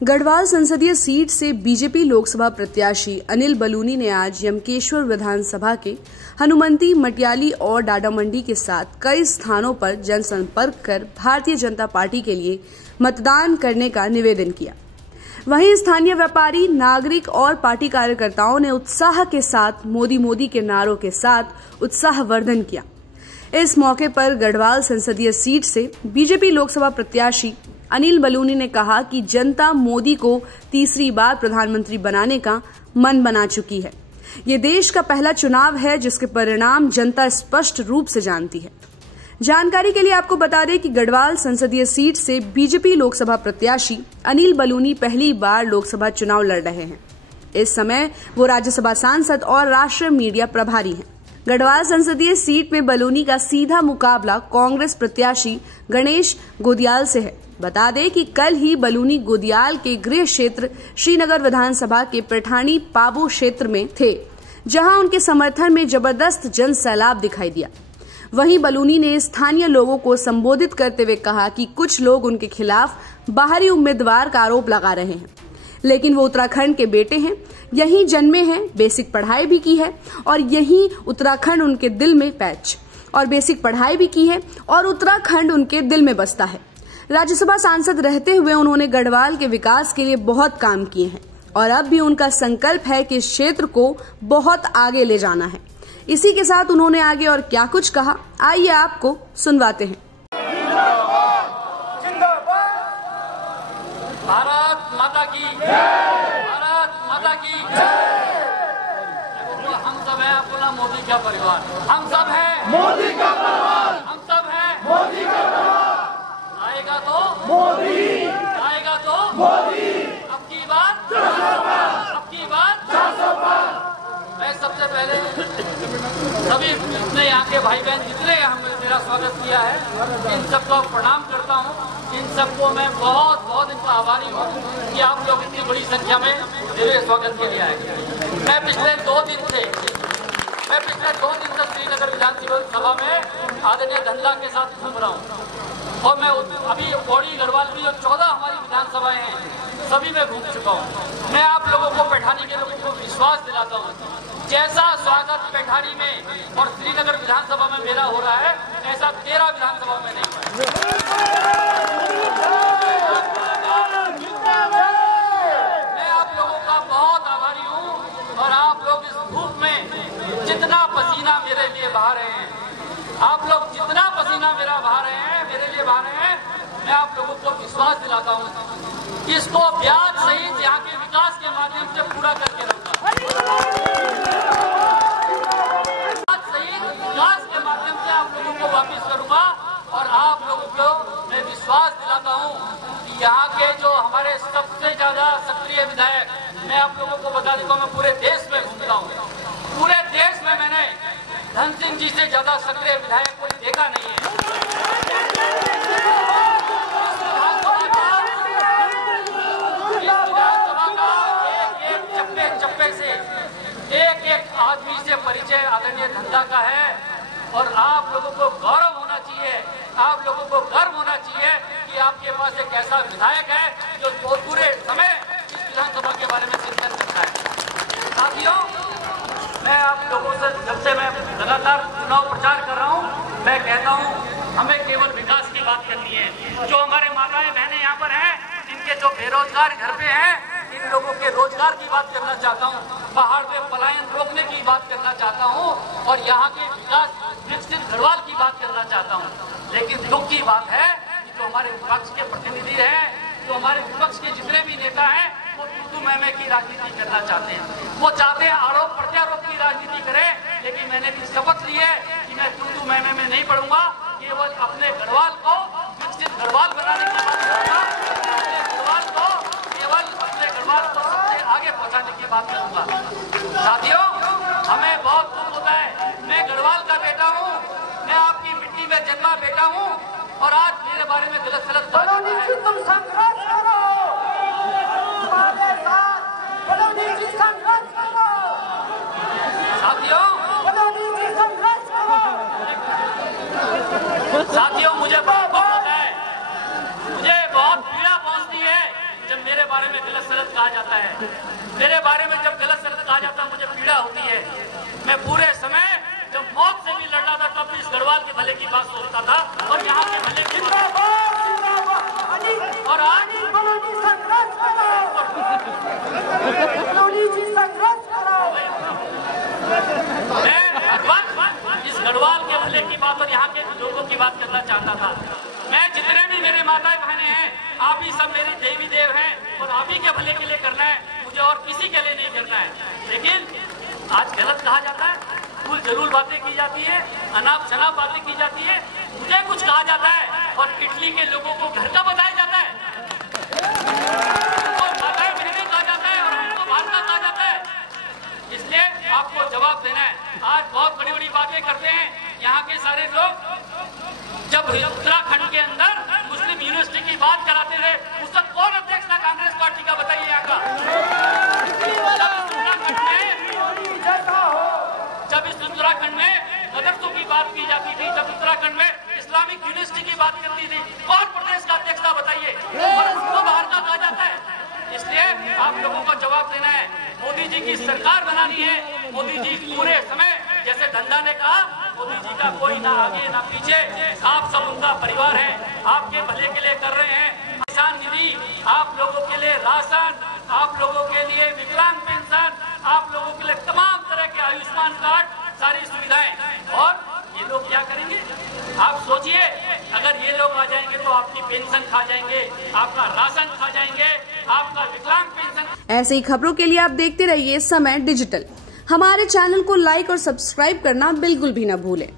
गढ़वाल संसदीय सीट से बीजेपी लोकसभा प्रत्याशी अनिल बलूनी ने आज यमकेश्वर विधानसभा के हनुमंती, मटियाली और डाडामंडी के साथ कई स्थानों पर जनसंपर्क कर भारतीय जनता पार्टी के लिए मतदान करने का निवेदन किया। वहीं स्थानीय व्यापारी, नागरिक और पार्टी कार्यकर्ताओं ने उत्साह के साथ मोदी मोदी के नारों के साथ उत्साहवर्धन किया। इस मौके पर गढ़वाल संसदीय सीट से बीजेपी लोकसभा प्रत्याशी अनिल बलूनी ने कहा कि जनता मोदी को तीसरी बार प्रधानमंत्री बनाने का मन बना चुकी है। ये देश का पहला चुनाव है जिसके परिणाम जनता स्पष्ट रूप से जानती है। जानकारी के लिए आपको बता दें कि गढ़वाल संसदीय सीट से बीजेपी लोकसभा प्रत्याशी अनिल बलूनी पहली बार लोकसभा चुनाव लड़ रहे हैं। इस समय वो राज्यसभा सांसद और राष्ट्रीय मीडिया प्रभारी हैं। गढ़वाल संसदीय सीट में बलूनी का सीधा मुकाबला कांग्रेस प्रत्याशी गणेश गोदियाल से है। बता दें कि कल ही बलूनी गोदियाल के गृह क्षेत्र श्रीनगर विधानसभा के पैठानी पाबो क्षेत्र में थे, जहां उनके समर्थन में जबरदस्त जन सैलाब दिखाई दिया। वहीं बलूनी ने स्थानीय लोगों को संबोधित करते हुए कहा कि कुछ लोग उनके खिलाफ बाहरी उम्मीदवार का आरोप लगा रहे हैं, लेकिन वो उत्तराखंड के बेटे हैं, यहीं जन्मे हैं, बेसिक पढ़ाई भी की है और यहीं उत्तराखंड उनके दिल में बेसिक पढ़ाई भी की है और उत्तराखंड उनके दिल में बसता है। राज्यसभा सांसद रहते हुए उन्होंने गढ़वाल के विकास के लिए बहुत काम किए हैं और अब भी उनका संकल्प है कि इस क्षेत्र को बहुत आगे ले जाना है। इसी के साथ उन्होंने आगे और क्या कुछ कहा, आइए आपको सुनवाते हैं। भारत माता की जय, भारत माता की जय। हम सब हैं अपना मोदी का परिवार, हम सब हैं मोदी का परिवार, हम सब हैं मोदी का परिवार। आएगा तो मोदी, आएगा तो मोदी। अब की बात, अब की बात। मैं सबसे पहले सभी जितने यहाँ के भाई बहन जितने मेरा स्वागत किया है, इन सबको प्रणाम करता हूँ। इन सबको मैं बहुत बहुत इनका आभारी हूँ कि आप लोग इतनी बड़ी संख्या में मेरे स्वागत के लिए आए। मैं पिछले 2 दिन से श्रीनगर विधानसभा में आदरणीय धनला के साथ घूम रहा हूँ और मैं अभी पौड़ी, गढ़वाल में जो 14 हमारी विधानसभाएं हैं सभी में घूम चुका हूँ। मैं आप लोगों को पैठानी के लोगों को विश्वास दिलाता हूँ, जैसा स्वागत पैठानी में और श्रीनगर विधानसभा में मेरा हो रहा है, ऐसा 13 विधानसभा में नहीं है। मैं आप लोगों का बहुत आभारी हूँ और आप लोग इस धूप में जितना पसीना मेरे लिए बहा रहे हैं, आप लोग जितना पसीना मेरा बहा रहे हैं, मेरे लिए बहा रहे हैं, मैं आप लोगों को विश्वास दिलाता हूँ, इसको ब्याज सहित यहाँ के विकास के माध्यम से पूरा करके रहूंगा। ब्याज सहित विकास के माध्यम से आप लोगों को वापिस करूंगा और आप लोगों को मैं विश्वास दिलाता हूँ कि यहाँ के जो हमारे सबसे ज्यादा सक्रिय विधायक, मैं आप लोगों को बता देता हूँ, मैं पूरे देश में घूमता हूँ, पूरे देश में मैंने धन सिंह जी से ज्यादा सक्रिय विधायक कोई देखा नहीं है। एक आदमी से परिचय आदरणीय धंधा का है और आप लोगों को गौरव होना चाहिए, आप लोगों को गर्व होना चाहिए कि आपके पास एक ऐसा विधायक है जो पूरे समय इस विधानसभा के बारे में चिंतन करता है। साथियों, मैं आप लोगों से जब से मैं लगातार चुनाव प्रचार कर रहा हूँ, मैं कहता हूँ हमें केवल विकास की बात करनी है। जो हमारे माताएं बहनें यहाँ पर हैं, इनके जो बेरोजगार घर पे हैं, इन लोगों के रोजगार की बात करना चाहता हूँ, पहाड़ पे पलायन रोकने की बात करना चाहता हूँ और यहाँ के विकास विकसित गढ़वाल की बात करना चाहता हूँ। लेकिन दुख की बात है कि जो हमारे विपक्ष के प्रतिनिधि हैं, जो हमारे विपक्ष के जितने भी नेता हैं, वो तू मैं की राजनीति करना चाहते हैं। वो चाहते हैं आरोप प्रत्यारोप की राजनीति करें, लेकिन मैंने भी शपथ ली है कि मैं तू मैं नहीं पढ़ूंगा, केवल अपने गढ़वाल को विकसित गढ़वाल बनाने की बात करूंगा, अपने गढ़वाल को सबसे आगे पहुंचाने की बात करूंगा। साथियों, हमें बहुत दुख होता है, मैं गढ़वाल का बेटा हूँ, मैं आपकी मिट्टी में जन्मा बेटा हूँ और आज मेरे बारे में गलत गलत बात होता है। तुम संघर्ष करो, तुम्हारे साथ संघर्ष करो। साथियों, मुझे बहुत दुख होता है, मुझे बहुत पीड़ा पहुंचती है जब मेरे बारे में गलत सलत कहा जाता है। मेरे बारे में जब गलत सलत कहा जाता है मुझे पीड़ा होती है। मैं पूरे समय जब मौत से भी लड़ रहा था तब भी इस गढ़वाल के भले की बात सोचता था और यहाँ के भले की और आज इस गढ़वाल के भले की बात और यहाँ के लोगों की बात करना चाहता था। मैं जितने भी मेरे माताएं बहनें हैं, आप ही सब मेरे देवी देव हैं और आप ही के भले के लिए करना है, मुझे और किसी के लिए नहीं करना है। लेकिन आज गलत कहा जाता है, कुल जरूर बातें की जाती है, अनाप शनाप बातें की जाती है, मुझे कुछ कहा जाता है और इटली के लोगों को घर का बताया जाता है, उनको माताएं बहनें कहा जाता है और उनको बाहर का कहा जाता है। इसलिए आपको जवाब देना है। आज बहुत बड़ी बड़ी बातें करते हैं यहाँ के सारे लोग। जब उत्तराखंड के अंदर मुस्लिम यूनिवर्सिटी की बात कराते थे उसका कौन अध्यक्ष था कांग्रेस पार्टी का, बताइए यहाँ का। जब इस उत्तराखंड में मदरसों की बात की जाती थी, जब उत्तराखंड में इस्लामिक यूनिवर्सिटी की बात करती थी, कौन प्रदेश का अध्यक्ष था बताइए, और उसको बाहर का कहा जाता है। इसलिए आप लोगों को जवाब देना है। मोदी जी की सरकार बनानी है। मोदी जी पूरे समय जैसे धंधा ने कहा, मोदी जी का कोई ना आगे ना पीछे, आप सब उनका परिवार है, आपके भले के लिए कर रहे हैं। किसान निधि, आप लोगों के लिए राशन, आप लोगों के लिए विकलांग पेंशन, आप लोगों के लिए तमाम तरह के आयुष्मान कार्ड, सारी सुविधाएं। और ये लोग क्या करेंगे आप सोचिए, अगर ये लोग आ जाएंगे तो आपकी पेंशन खा जाएंगे, आपका राशन खा जाएंगे, आपका विकलांग पेंशन। ऐसे ही खबरों के लिए आप देखते रहिए समय डिजिटल। हमारे चैनल को लाइक और सब्सक्राइब करना बिल्कुल भी न भूलें।